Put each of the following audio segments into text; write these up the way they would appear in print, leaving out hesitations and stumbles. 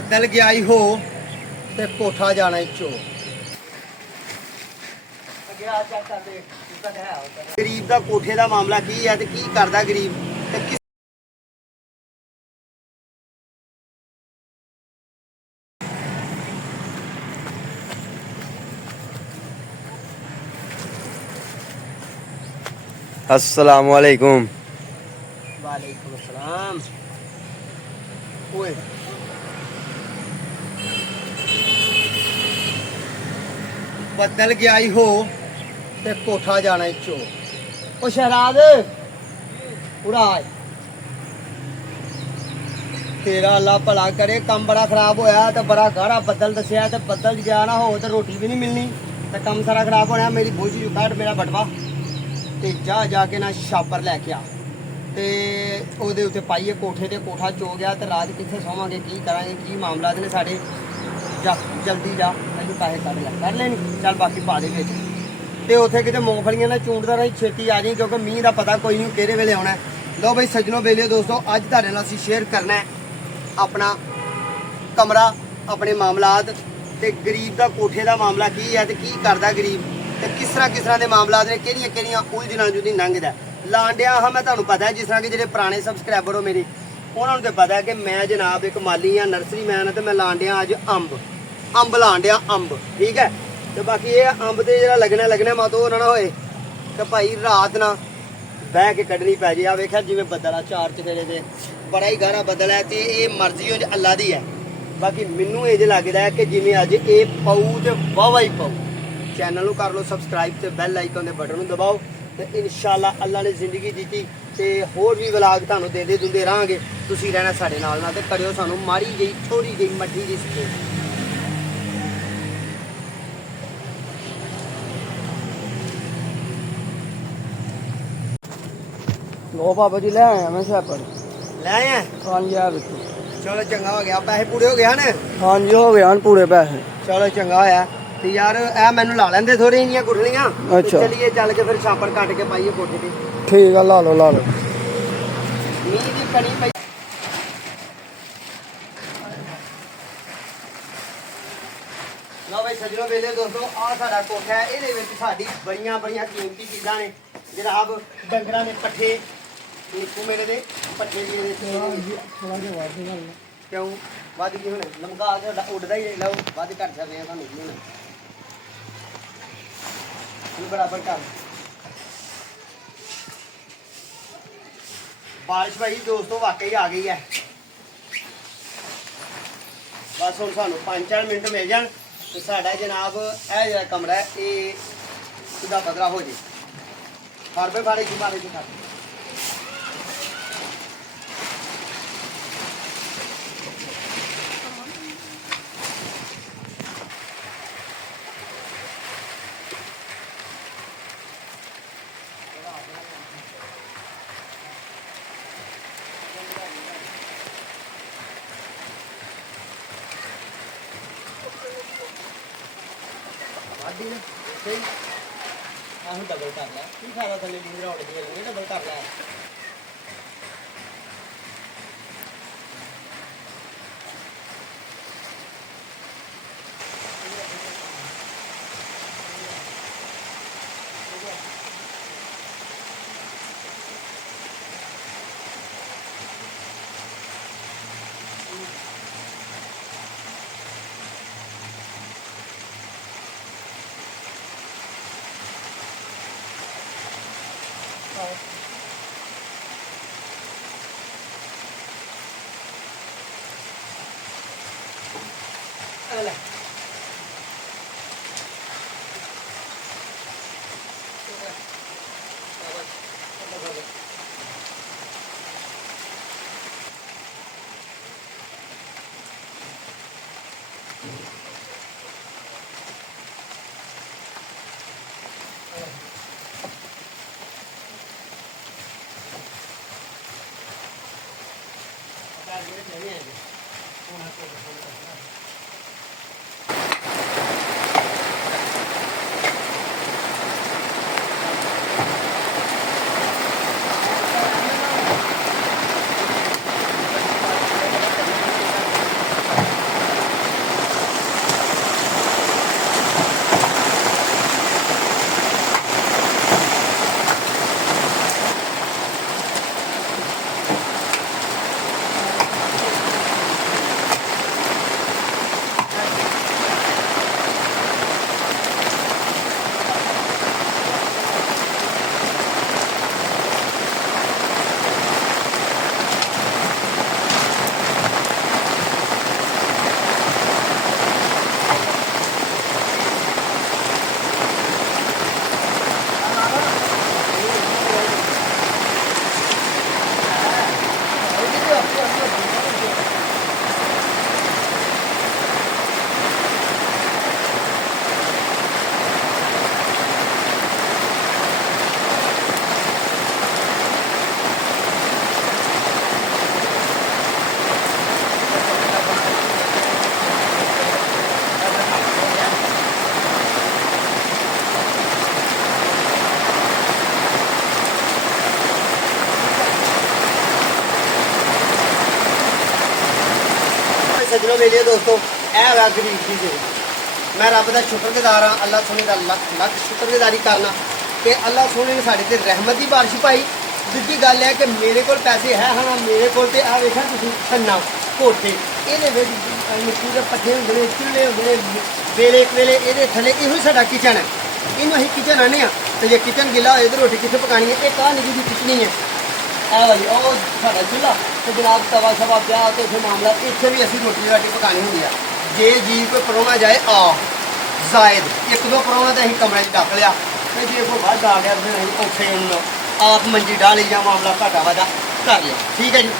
बदल गया ही हो ते कोठा जाना ही चो गरीब का कोठे का मामला की है ते की करदा गरीब ते किस अस्सलाम वालेकुम। वालेकुम अस्सलाम। ओए बदल गया ही हो ते कोठा जाना ही चो ओ शहराज उड़ा तेरा अल्लाह भला करे कम बड़ा खराब होया ते बड़ा गाढ़ा बदल दसिया ते बदल गया ना हो ते रोटी भी नहीं मिलनी ते कम सारा खराब होना मेरी बोझी काट मेरा बटवा ते जा के ना छापर लैके आ ते ओहदे उत्ते पाइए कोठे ते कोठा चो गया ते रात कित्थे सोवांगे की करांगे की मामला ने साडे जा जल्दी जा अभी पैसे कर लेनी चल बाकी पा दे विच ते उत्थे किते मूंगफलियां ना चूंडदा रही छेती आ जाई क्योंकि मींह दा पता कोई नहीं किहड़े वेले आउणा है। लो भाई सज्जनों बेलियो दोस्तों अज तुहाडे नाल असीं शेयर करना है अपना कमरा अपने मामलात ते गरीब का कोठे का मामला की है ते की करदा गरीब ते किस तरह के मामलात ने किहड़ियां उलझनां जुदी लंघदा लांडिया हाँ मैं तुहानूं पता है जिस तरह के जिहड़े पुराने सबसक्राइबर हो मेरे उन्होंने तो पता है कि मैं जनाब एक माली हाँ नर्सरी मैन है तो मैं लांडिया अज अंब लांडिया अंब ठीक है तो बाकी ये अंब ते जिहड़ा लगना मत हो ना होए तो भाई रात ना बह के कड्ढनी पै जे आ वेखिया जिवें बदल आ चार चफेरे दे बड़ा ही गाढ़ा बदल है तो ये मर्जी हो अल्लाह दी है बाकी मैनू इंज लगता है कि जिवें अज ये पऊ तो वाहवा ही पऊ चैनल को कर लो सबसक्राइब तो बैल आइकन के बटन दबाओ तो इंशाअल्लाह अल्लाह ने जिंदगी दी ते होर भी व्लॉग तुहानूं देंदे दुंदे रहांगे तुसीं रहना साडे नाल ते करियो सानूं माड़ी जी थोड़ी जी मट्ठी जी सपोर्ट। लो बाबा जी ले आया मैं छापर ले आए हैं हाँ जी आ बिल्कुल चलो चंगा हो गया पैसे पूरे हो गए हैं हाँ जी हो गए हैं पूरे पैसे चलो चंगा होया तो यार ए मैनू ला लेंदे थोड़ी इनियां गुठलियां अच्छा। चलिए चल के फिर छापर कट के पाइए कोठे ते ठीक है ला लो मींह दी कनी पई लो भाई सज्जनों वेले दोस्तों आ साडा कोठा है ਇਹਦੇ ਵਿੱਚ ਸਾਡੀ ਬੜੀਆਂ ਕੀਮਤੀ ਚੀਜ਼ਾਂ ਨੇ जनाब डंगरां ने पट्ठे निक्कू मेरे दे पट्ठे भी थोड़ा जिहा वाद कर क्यों वध की होने लमका के उड़दा ही लो वध घट सकदे आ ਤੁਹਾਨੂੰ ਨਹੀਂ होना बराबर कर बारिश भाई दोस्तों वाकई आ गई है बस हम सानू 5-4 मिनट मिल जान तो साडा जनाब यह जरा कमरा है ये सीधा पधरा हो जाए फड़ पे फाड़े की मारे की फड़ सही आह डबल कर लै की फायदा थले लीवर उड़ गए डबल कर लै ले ਸੱਜਣੋ ਮੇਲੇ ਦੋਸਤੋ ਇਹ ਵਾ ਗਰੀਬ ਦੀ ਦੇ ਮੈਂ ਰੱਬ ਦਾ ਸ਼ੁਕਰਗੁਜ਼ਾਰ ਹਾਂ ਅੱਲਾਹ ਸੋਹਣੇ ਦਾ ਲੱਖ ਲੱਖ ਸ਼ੁਕਰਗੁਜ਼ਾਰੀ ਕਰਨਾ ਕਿ ਅੱਲਾਹ ਸੋਹਣੇ ਨੇ ਸਾਡੇ ਤੇ ਰਹਿਮਤ ਦੀ ਬਾਰਿਸ਼ ਪਾਈ ਦੂਜੀ ਗੱਲ ਹੈ ਕਿ ਮੇਰੇ ਕੋਲ ਪੈਸੇ ਹੈ ਹਾਂ ਮੇਰੇ ਕੋਲ ਤੇ ਆ ਵੇਖਾਂ ਤੁਸੀਂ ਛੰਨਾ ਕੋਠੇ ਇਹਦੇ ਵਿੱਚ ਮਿੱਟੀ ਦੇ ਪੱਠੇ ਹੁੰਦੇ ਨੇ ਚੁੱਲ੍ਹੇ ਹੁੰਦੇ ਨੇ ਵੇਲੇ ਇਹਦੇ ਥੱਲੇ ਇਹੋ ਹੀ ਸਾਡਾ ਕਿਚਨ ਹੈ ਇਹਨੂੰ ਅਸੀਂ ਕਿਚਨ ਆਨੇ ਆ ਤੇ ਜੇ ਕਿਚਨ ਗਿੱਲਾ ਹੋਏ ਤਾਂ ਰੋਟੀ ਕਿੱਥੇ ਪਕਾਣੀ ਹੈ ਇਹ ਕਾਹ ਨਿੱਕੀ ਦੀ ਕਿਚਨੀ ਹੈ ਆ ਵਾਲੀ ਉਹ ਸਾਡਾ ਚੁੱਲ੍ਹਾ ਤੇ ਜਨਾਬ ਤਵਾ ਸਵਾ ਪਿਆ ਤੇ ਉੱਥੇ ਮਾਮਲਾ ਇੱਥੇ ਵੀ ਅਸੀਂ ਰੋਟੀ ਰਾਟੀ ਪਕਾਣੀ ਹੁੰਦੀ ਆ ਜੇ ਜੀ ਕੋਈ ਪਰੋਣਾ ਜਾਏ ਆ ਜ਼ਾਇਦ ਇੱਕ ਦੋ ਪਰੋਣਾ ਤਾਂ ਅਸੀਂ ਕਮਰੇ 'ਚ ਡੱਕ ਲਿਆ ਤੇ ਜੇ ਕੋਈ ਵੱਧ ਆ ਗਿਆ ਫਿਰ ਅਸੀਂ ਔਖੇ ਉਹਨੂੰ ਆਪ ਮੰਜੀ ਡਾਲੀ ਜਾਂ ਮਾਮਲਾ ਘਾਟਾ ਵਾਧਾ ਕਰ ਲਿਆ ਠੀਕ ਹੈ ਜੀ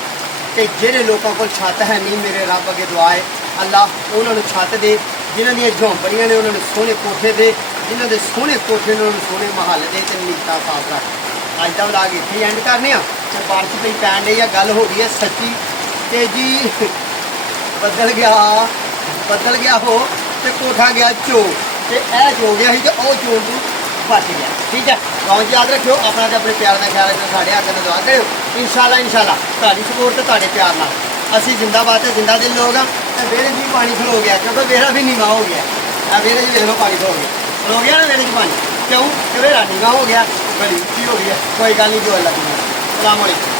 ਤੇ ਜਿਹੜੇ ਲੋਕਾਂ ਕੋਲ ਛੱਤ ਹੈ ਨਹੀਂ ਮੇਰੇ ਰੱਬ ਅੱਗੇ ਦੁਆ ਹੈ ਅੱਲਾ ਉਹਨਾਂ ਨੂੰ ਛੱਤ ਦੇ ਜਿਨ੍ਹਾਂ ਦੀਆਂ ਝੌਂਪੜੀਆਂ ਨੇ ਉਹਨਾਂ ਨੂੰ ਸੋਹਣੇ ਕੋਠੇ ਦੇ ਜਿਨ੍ਹਾਂ ਦੇ ਸੋਹਣੇ ਕੋਠੇ ਨੇ ਉਹਨਾਂ ਨੂੰ ਸੋਹਣੇ ਮਹੱਲ ਦੇ ਤੇ ਨੀਤਾ ਸਾਫ ਕਰ ਅੱਜ ਦਾ ਵਲਾਗ ਇੱਥੇ ਐਂਡ ਕਰਨੇ ਆ ਤੇ ਬਾਰਿਸ਼ ਪਈ ਪੈਣ ਡਈ ਆ ਗੱਲ ਹੋ ਗਈ ਹੈ ਸੱਚੀ ਤੇ ਜੀ ਬੱਦਲ ਗਿਆ ਹੋ ਤੇ ਕੋਠਾ ਗਿਆ ਚੋ ਤੇ ਇਹ ਚੋ ਗਿਆ ਸੀ ਤੇ ਉਹ ਚੋ ਨੂੰ ਫਸ ਗਿਆ ਠੀਕ ਹੈ ਗਾਉਂ ਯਾਦ ਰੱਖਿਓ ਆਪਣਾ ਤੇ ਆਪਣੇ ਪਿਆਰ ਦਾ ਖਿਆਲ ਰੱਖਿਓ ਸਾਡੇ ਹੱਥ ਨਾਲ ਦੁਆ ਕਰਿਓ ਇਨਸ਼ਾਅੱਲਾ ਤੁਹਾਡੀ ਸਪੋਰਟ ਤੇ ਤੁਹਾਡੇ ਪਿਆਰ ਨਾਲ ਅਸੀਂ ਜ਼ਿੰਦਾਬਾਦ ਤੇ ਜ਼ਿੰਦਾ ਦਿਲ ਲੋਕ ਆ ਤੇ ਵਿਹੜੇ 'ਚ ਵੀ ਪਾਣੀ ਖਲੋ ਗਿਆ ਕਿਉਂਕਿ ਵਿਹੜਾ ਵੀ ਨੀਵਾਂ ਹੋ ਗਿਆ ਆ ਵਿਹੜੇ 'ਚ ਵੇਖ ਲਓ ਪਾਣੀ ਖਲੋ ਗਿਆ ਨਾ ਵਿਹੜੇ 'ਚ ਪਾਣੀ ਕਿਉਂ ਕਿ ਵਿਹੜਾ ਨੀਵਾਂ ਹੋ ਗਿਆ ਬੜੀ ਉੱਚੀ ਹੋ ਗਈ ਹੈ ਕੋਈ ਗੱਲ ਨਹੀਂ ਜੋ ਅੱਲਾ ਦੀ ਸਲਾਮ ਅਲੈਕੁਮ